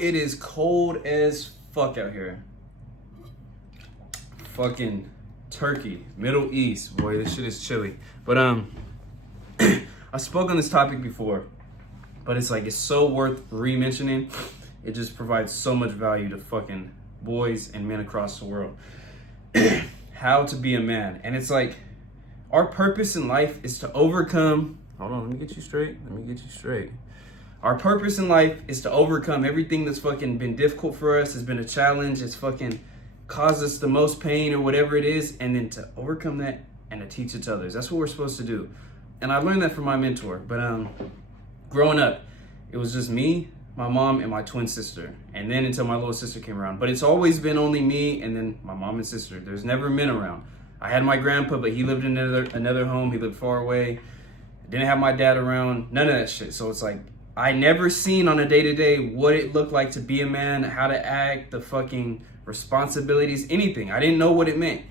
it is cold as fuck out here. Fucking Turkey, Middle East, boy, this shit is chilly. But I spoke on this topic before, but it's like, it's so worth re-mentioning. It just provides so much value to fucking boys and men across the world. How to be a man. And it's like, our purpose in life is to overcome, hold on, let me get you straight. Our purpose in life is to overcome everything that's fucking been difficult for us, has been a challenge, it's fucking caused us the most pain or whatever it is, and then to overcome that and to teach it to others. That's what we're supposed to do. And I learned that from my mentor. But growing up, it was just me, my mom, and my twin sister. And then until my little sister came around. But it's always been only me and then my mom and sister. There's never men around. I had my grandpa, but he lived in another home. He lived far away. Didn't have my dad around. None of that shit. So it's like, I never seen on a day-to-day what it looked like to be a man, how to act, the fucking responsibilities, anything. I didn't know what it meant.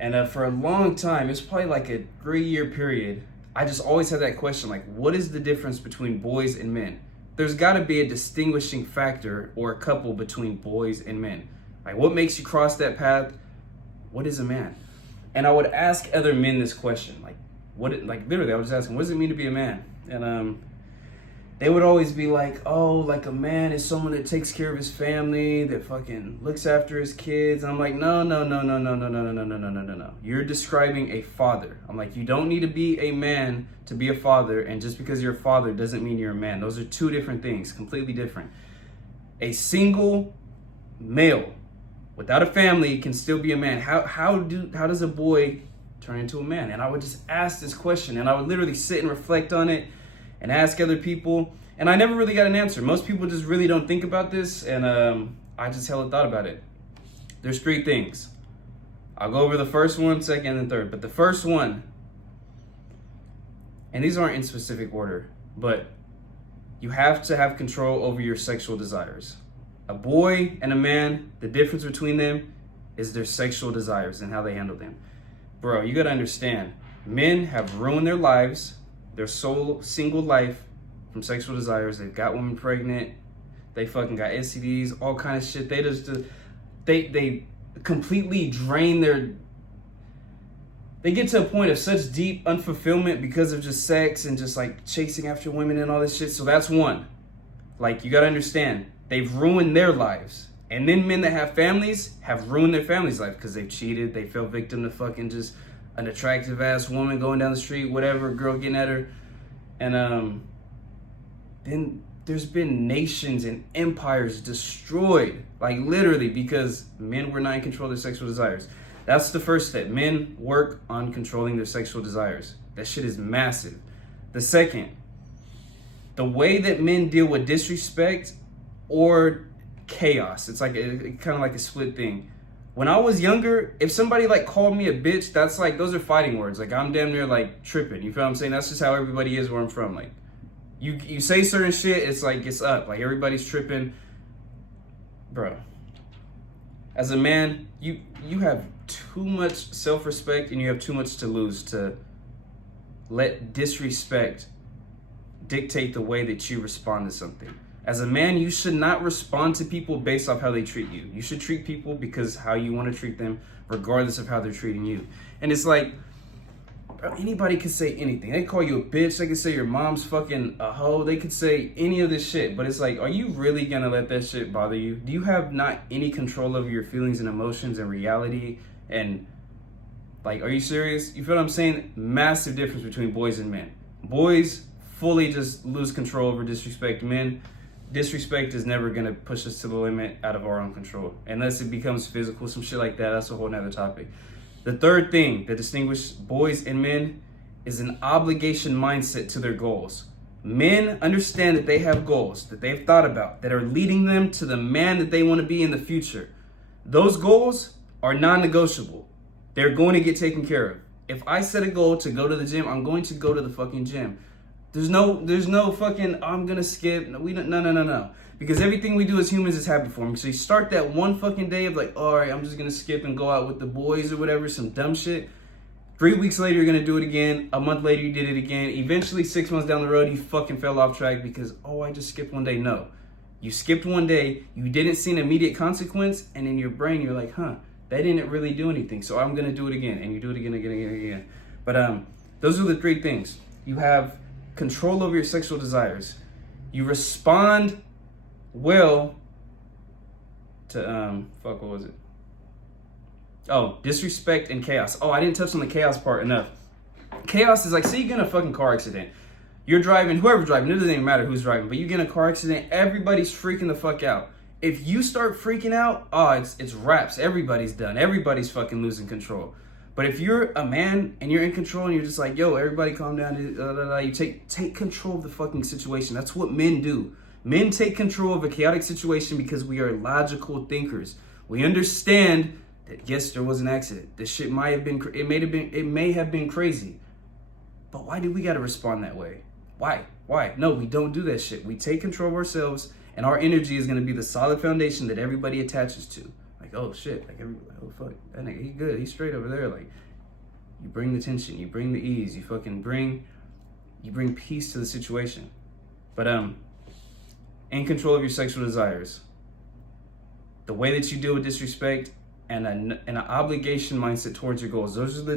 And for a long time, it's probably like a 3-year period, I just always had that question, like, what is the difference between boys and men? There's got to be a distinguishing factor or a couple between boys and men. Like, what makes you cross that path? What is a man? And I would ask other men this question, like, literally, I was asking, what does it mean to be a man? And they would always be like, oh, like a man is someone that takes care of his family, that fucking looks after his kids. And I'm like, no. You're describing a father. I'm like, you don't need to be a man to be a father. And just because you're a father doesn't mean you're a man. Those are two different things, completely different. A single male without a family can still be a man. How does a boy turn into a man? And I would just ask this question, and I would literally sit and reflect on it and ask other people, and I never really got an answer. Most people just really don't think about this, and I just hella thought about it. There's 3 things. I'll go over the first one, second, and third. But the first one, and these aren't in specific order, but you have to have control over your sexual desires. A boy and a man, the difference between them is their sexual desires and how they handle them. Bro, you gotta understand, men have ruined their lives, their single life, from sexual desires. They've got women pregnant. They fucking got STDs, all kind of shit. They just, they completely drain they get to a point of such deep unfulfillment because of just sex and just like chasing after women and all this shit. So that's one. Like, you gotta understand, they've ruined their lives. And then men that have families have ruined their family's life because they've cheated. They fell victim to fucking just an attractive ass woman going down the street, whatever, girl getting at her. And then there's been nations and empires destroyed, like literally, because men were not in control of their sexual desires. That's the first step. Men work on controlling their sexual desires. That shit is massive. The second, the way that men deal with disrespect or chaos, it's like kind of like a split thing. When I was younger, if somebody like called me a bitch, that's like, those are fighting words. Like, I'm damn near like tripping. You feel what I'm saying? That's just how everybody is where I'm from. Like, you say certain shit, it's like, it's up. Like, everybody's tripping. Bro, as a man, you have too much self-respect and you have too much to lose to let disrespect dictate the way that you respond to something. As a man, you should not respond to people based off how they treat you. You should treat people because how you want to treat them, regardless of how they're treating you. And it's like, anybody could say anything. They call you a bitch. They could say your mom's fucking a hoe. They could say any of this shit. But it's like, are you really gonna let that shit bother you? Do you have not any control over your feelings and emotions and reality? And like, are you serious? You feel what I'm saying? Massive difference between boys and men. Boys fully just lose control over disrespect. Men, disrespect is never gonna push us to the limit out of our own control. Unless it becomes physical, some shit like that. That's a whole nother topic. The third thing that distinguishes boys and men is an obligation mindset to their goals. Men understand that they have goals that they've thought about that are leading them to the man that they want to be in the future. Those goals are non-negotiable. They're going to get taken care of. If I set a goal to go to the gym, I'm going to go to the fucking gym. There's no fucking, I'm gonna skip. No. Because everything we do as humans is habit forming. So you start that one fucking day of like, all right, I'm just gonna skip and go out with the boys or whatever, some dumb shit. 3 weeks later, you're gonna do it again. A month later, you did it again. Eventually, 6 months down the road, you fucking fell off track because, oh, I just skipped one day. No. You skipped one day, you didn't see an immediate consequence, and in your brain you're like, huh, that didn't really do anything, so I'm gonna do it again, and you do it again. But those are the three things. You have control over your sexual desires. You respond well to what was it? Oh, disrespect and chaos. Oh, I didn't touch on the chaos part enough. Chaos is like, say you get in a fucking car accident. You're driving, whoever's driving, it doesn't even matter who's driving, but you get in a car accident, everybody's freaking the fuck out. If you start freaking out, it's wraps. Everybody's done. Everybody's fucking losing control. But if you're a man and you're in control and you're just like, yo, everybody calm down, you take control of the fucking situation. That's what men do. Men take control of a chaotic situation because we are logical thinkers. We understand that yes, there was an accident. This shit might have been, it may have been crazy. But why do we gotta respond that way? Why? No, we don't do that shit. We take control of ourselves, and our energy is gonna be the solid foundation that everybody attaches to. Like, oh shit, like everybody, oh fuck, that nigga, he good, he's straight over there. Like, you bring the tension, you bring the ease, you bring peace to the situation. But in control of your sexual desires, the way that you deal with disrespect, and an obligation mindset towards your goals. Those are the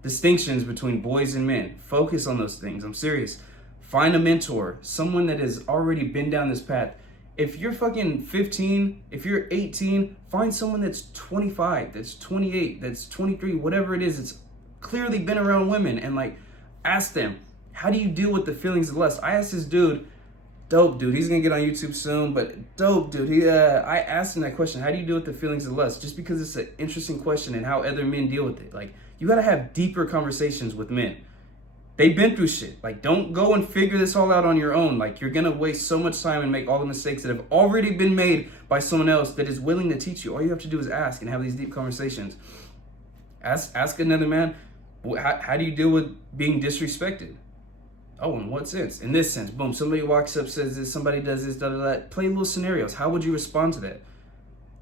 distinctions between boys and men. Focus on those things. I'm serious. Find a mentor, someone that has already been down this path. If you're fucking 15, if you're 18, find someone that's 25, that's 28, that's 23, whatever it is. It's clearly been around women, and like, ask them, how do you deal with the feelings of lust? I asked this dude, dope dude, he's gonna get on YouTube soon, but dope dude, I asked him that question, how do you deal with the feelings of lust? Just because it's an interesting question and how other men deal with it. Like, you gotta have deeper conversations with men. They've been through shit. Like, don't go and figure this all out on your own. Like, you're gonna waste so much time and make all the mistakes that have already been made by someone else that is willing to teach you. All you have to do is ask and have these deep conversations. Ask another man, how do you deal with being disrespected? Oh, in what sense? In this sense. Boom, somebody walks up, says this, somebody does this, Play little scenarios. How would you respond to that?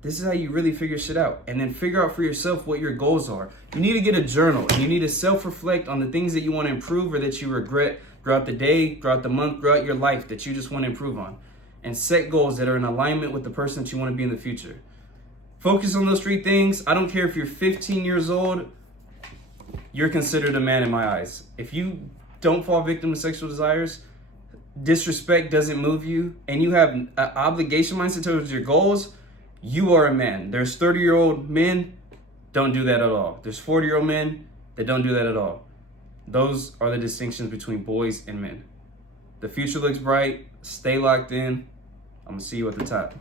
This is how you really figure shit out. And then figure out for yourself what your goals are. You need to get a journal, and you need to self-reflect on the things that you want to improve or that you regret throughout the day, throughout the month, throughout your life that you just want to improve on. And set goals that are in alignment with the person that you want to be in the future. Focus on those three things. I don't care if you're 15 years old, you're considered a man in my eyes. If you don't fall victim to sexual desires, disrespect doesn't move you, and you have an obligation mindset towards your goals, you are a man. There's 30-year-old men, don't do that at all. There's 40-year-old men that don't do that at all. Those are the distinctions between boys and men. The future looks bright. Stay locked in. I'm gonna see you at the top.